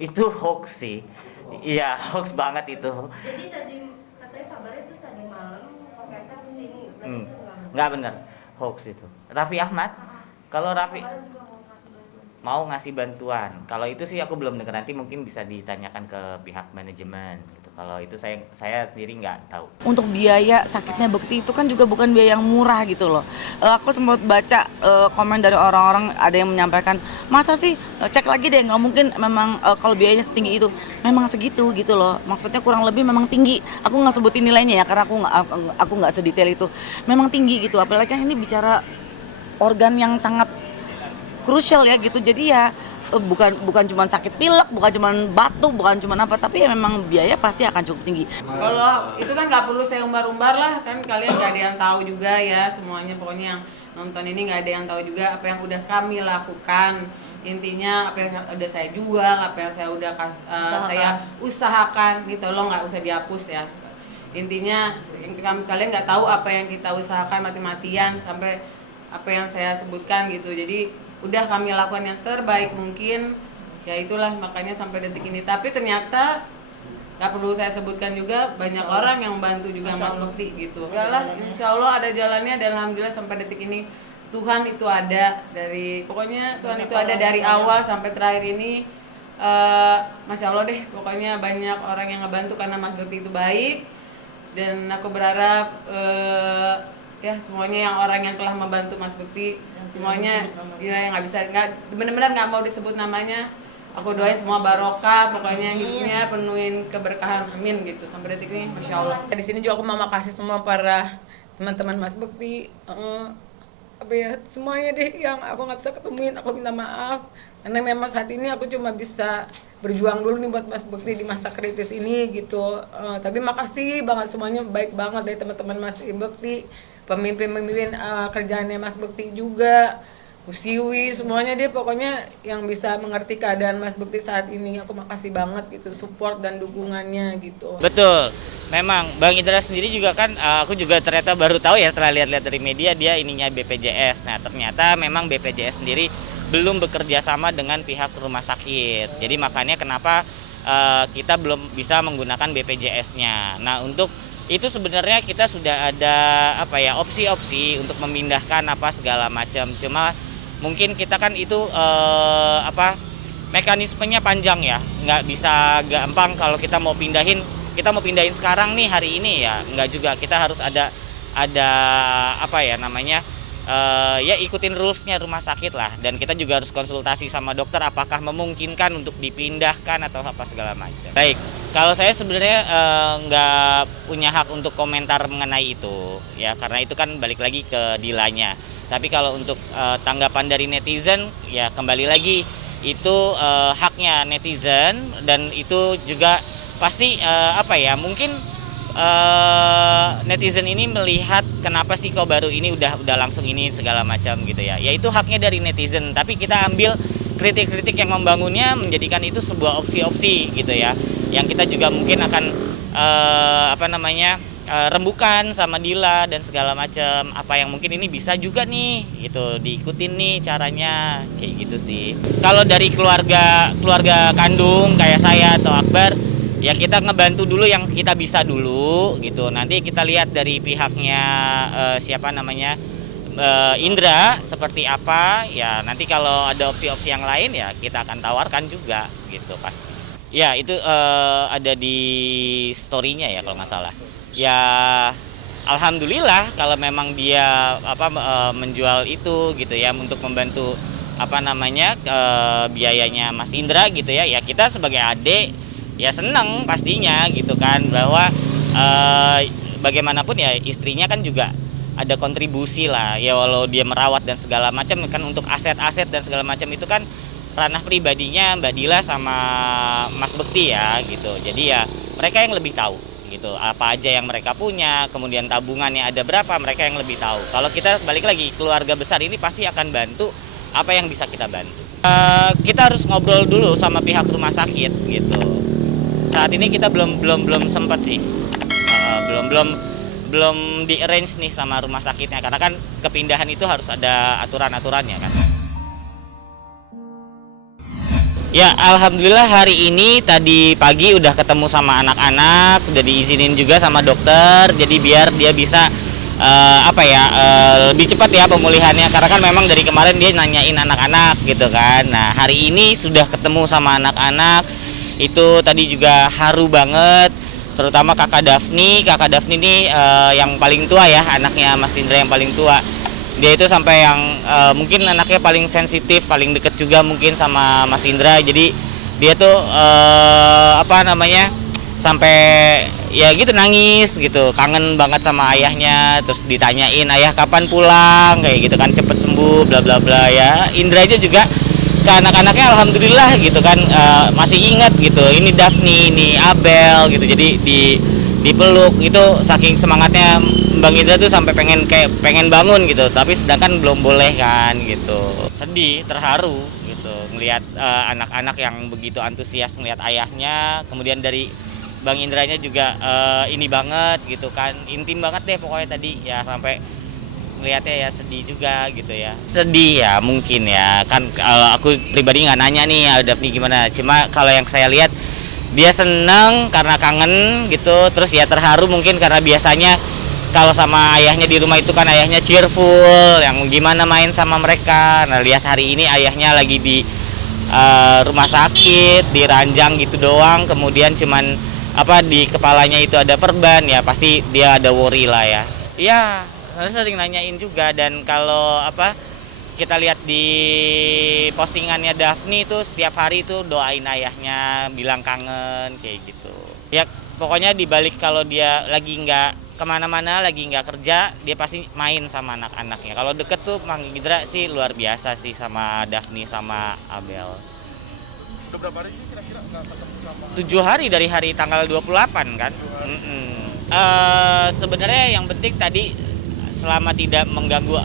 itu hoax sih. Iya, hoax banget itu. Jadi tadi katanya kabarnya itu tadi malam Kaisar kesini, berarti Hmm. itu nggak benar? Nggak bener, hoax itu. Raffi Ahmad, kalau Raffi Kabarnya juga mau kasih bantuan. mau ngasih bantuan. Kalau itu sih aku belum dengar, nanti mungkin bisa ditanyakan ke pihak manajemen gitu. Kalau itu saya sendiri nggak tahu. Untuk biaya sakitnya Bekti itu kan juga bukan biaya yang murah gitu loh. Aku sempat baca komen dari orang-orang, ada yang menyampaikan, masa sih cek lagi deh, nggak mungkin memang kalau biayanya setinggi itu. Memang segitu gitu loh. Maksudnya kurang lebih memang tinggi. Aku nggak sebutin nilainya ya karena aku nggak sedetail itu. Memang tinggi gitu. Apalagi kan ini bicara organ yang sangat krusial ya gitu. Jadi ya bukan cuma sakit pilek, bukan cuma batuk, bukan cuma apa, tapi ya memang biaya pasti akan cukup tinggi. Kalau itu kan nggak perlu saya umbar-umbar lah, kan kalian nggak ada yang tahu juga ya semuanya. Pokoknya yang nonton ini nggak ada yang tahu juga apa yang udah kami lakukan. Intinya apa yang udah saya jual, apa yang saya udah saya usahakan gitu loh, nggak usah dihapus ya. Intinya kalian nggak tahu apa yang kita usahakan mati-matian sampai apa yang saya sebutkan gitu. Jadi udah kami lakukan yang terbaik mungkin, ya itulah makanya sampai detik ini. Tapi ternyata nggak perlu saya sebutkan juga, banyak orang yang membantu juga Mas Bekti gitu. Yalah, insya Allah ada jalannya, dan alhamdulillah sampai detik ini Tuhan itu ada, dari pokoknya Tuhan itu ada dari awal sampai terakhir ini. Masya Allah deh, pokoknya banyak orang yang ngebantu karena Mas Bekti itu baik, dan aku berharap ya semuanya yang orang yang telah membantu Mas Bekti semuanya ya yang benar-benar nggak mau disebut namanya, aku doain semua barokah, pokoknya hidupnya penuhin keberkahan, amin gitu sampai detik ini. Masya Allah. Di sini juga aku mau makasih semua para teman-teman Mas Bekti, apa ya, semuanya deh yang aku nggak bisa ketemuin, aku minta maaf karena memang saat ini aku cuma bisa berjuang dulu nih buat Mas Bekti di masa kritis ini gitu. Tapi makasih banget semuanya, baik banget dari teman-teman Mas Bekti, pemimpin-pemimpin kerjaannya Mas Bekti juga, Usiwi, semuanya deh pokoknya yang bisa mengerti keadaan Mas Bekti saat ini. Aku makasih banget gitu support dan dukungannya gitu. Betul. Memang Bang Indra sendiri juga kan, aku juga ternyata baru tahu ya setelah lihat-lihat dari media dia ininya BPJS. Nah, ternyata memang BPJS sendiri belum bekerja sama dengan pihak rumah sakit. Jadi makanya kenapa kita belum bisa menggunakan BPJS-nya. Nah, untuk itu sebenarnya kita sudah ada opsi-opsi untuk memindahkan apa segala macam. Cuma mungkin kita kan itu mekanismenya panjang ya, nggak bisa gampang kalau kita mau pindahin sekarang nih hari ini ya, nggak juga, kita harus ada ya ikutin rulesnya rumah sakit lah, dan kita juga harus konsultasi sama dokter apakah memungkinkan untuk dipindahkan atau apa segala macam. Baik, kalau saya sebenarnya nggak punya hak untuk komentar mengenai itu ya, karena itu kan balik lagi ke Dilanya. Tapi kalau untuk tanggapan dari netizen ya kembali lagi itu haknya netizen, dan itu juga pasti mungkin netizen ini melihat kenapa sih kok baru ini udah langsung ini segala macam gitu ya. Ya itu haknya dari netizen, tapi kita ambil kritik-kritik yang membangunnya, menjadikan itu sebuah opsi-opsi gitu ya. Yang kita juga mungkin akan rembukan sama Dila dan segala macam. Apa yang mungkin ini bisa juga nih gitu diikutin nih caranya, kayak gitu sih. Kalau dari keluarga kandung kayak saya atau Akbar, ya kita ngebantu dulu yang kita bisa dulu gitu. Nanti kita lihat dari pihaknya Indra seperti apa ya. Nanti kalau ada opsi-opsi yang lain ya kita akan tawarkan juga gitu pasti. Ya itu ada di story-nya ya kalau nggak salah. Ya alhamdulillah kalau memang dia menjual itu gitu ya untuk membantu biayanya Mas Indra gitu ya. Ya kita sebagai adik ya seneng pastinya gitu kan, bahwa bagaimanapun ya istrinya kan juga ada kontribusi lah ya, walau dia merawat dan segala macam kan, untuk aset-aset dan segala macam itu kan ranah pribadinya Mbak Dila sama Mas Bekti ya gitu. Jadi ya mereka yang lebih tahu gitu apa aja yang mereka punya, kemudian tabungannya ada berapa, mereka yang lebih tahu. Kalau kita balik lagi, keluarga besar ini pasti akan bantu apa yang bisa kita bantu. Kita harus ngobrol dulu sama pihak rumah sakit gitu. Saat ini kita belum sempat sih, belum di arrange nih sama rumah sakitnya, karena kan kepindahan itu harus ada aturan-aturannya kan. Ya, alhamdulillah hari ini tadi pagi udah ketemu sama anak-anak, udah diizinin juga sama dokter, jadi biar dia bisa lebih cepat ya pemulihannya, karena kan memang dari kemarin dia nanyain anak-anak gitu kan. Nah, hari ini sudah ketemu sama anak-anak, itu tadi juga haru banget, terutama kakak Daphne ini yang paling tua ya, anaknya Mas Indra yang paling tua. Dia itu sampai yang mungkin anaknya paling sensitif, paling deket juga mungkin sama Mas Indra. Jadi dia tuh sampai ya gitu nangis gitu, kangen banget sama ayahnya. Terus ditanyain ayah kapan pulang kayak gitu kan, cepet sembuh bla bla bla ya. Indra aja juga ke anak-anaknya alhamdulillah gitu kan, masih ingat gitu. Ini Daphne, ini Abel gitu. Jadi dipeluk itu, saking semangatnya Bang Indra tuh sampai pengen bangun gitu, tapi sedangkan belum boleh kan gitu. Sedih, terharu gitu ngelihat anak-anak yang begitu antusias ngelihat ayahnya. Kemudian dari Bang Indranya juga ini banget gitu kan, intim banget deh pokoknya tadi ya, sampai ngelihatnya ya sedih juga gitu ya. Sedih ya mungkin ya kan, aku pribadi nggak nanya nih ya Daphne gimana, cuma kalau yang saya lihat dia seneng karena kangen gitu, terus ya terharu mungkin karena biasanya kalau sama ayahnya di rumah itu kan ayahnya cheerful, yang gimana main sama mereka. Nah, lihat hari ini ayahnya lagi di rumah sakit, diranjang gitu doang, kemudian cuman di kepalanya itu ada perban, ya pasti dia ada worry lah ya. Iya, saya sering nanyain juga, dan kalau kita lihat di postingannya Daphne itu setiap hari itu doain ayahnya, bilang kangen kayak gitu. Ya pokoknya dibalik kalau dia lagi nggak kemana-mana, lagi nggak kerja, dia pasti main sama anak-anaknya. Kalau deket tuh Bang Indra sih luar biasa sih sama Daphne sama Abel. Udah berapa hari sih kira-kira nggak ketemu sama? 7 hari dari hari tanggal 28 kan. Sebenarnya yang penting tadi selama tidak mengganggu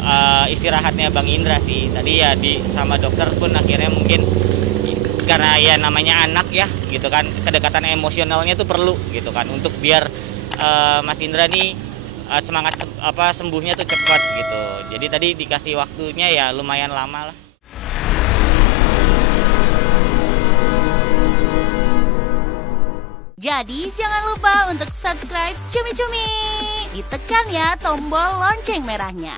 istirahatnya Bang Indra sih. Tadi ya sama dokter pun akhirnya mungkin karena ya namanya anak ya gitu kan, kedekatan emosionalnya tuh perlu gitu kan, untuk biar Mas Indra nih semangat sembuhnya tuh cepat gitu. Jadi tadi dikasih waktunya ya lumayan lama lah. Jadi jangan lupa untuk subscribe Cumi Cumi. Ditekan ya tombol lonceng merahnya.